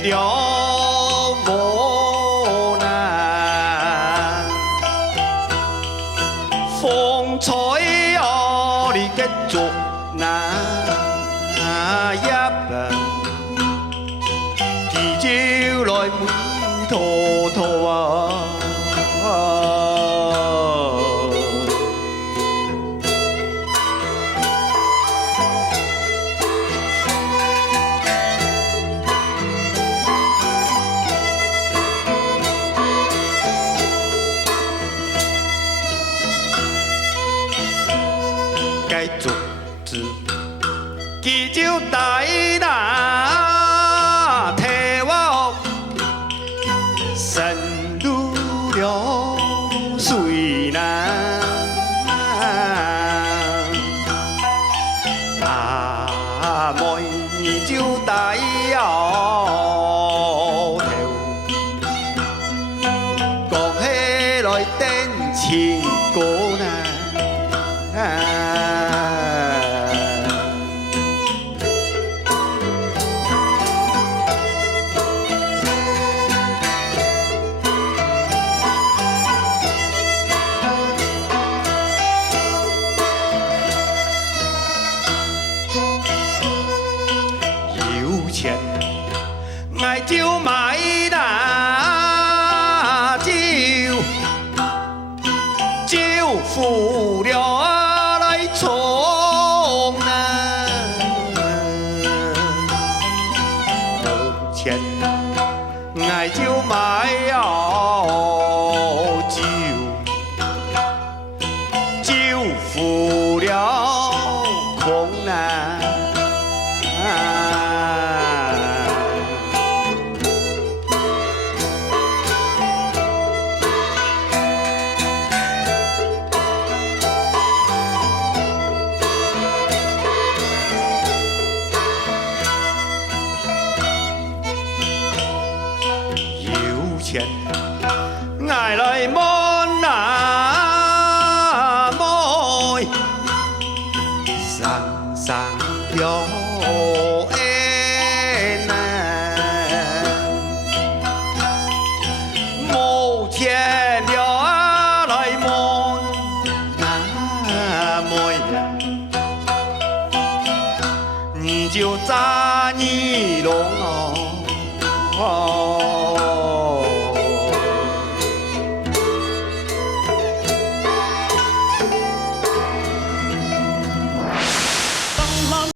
别了无奈，风吹哦，你嘅竹那叶地朝来美拖拖啊！该竹子，记招大那替我神入了水难。啊，妹就大摇头，讲起来真情歌呐。钱爱就买那就付了来充啊，有钱爱就买哦就付了空啊。爱来摸那妹，上上了恩啊，无钱了来摸那妹呀，你就扎你龙哦。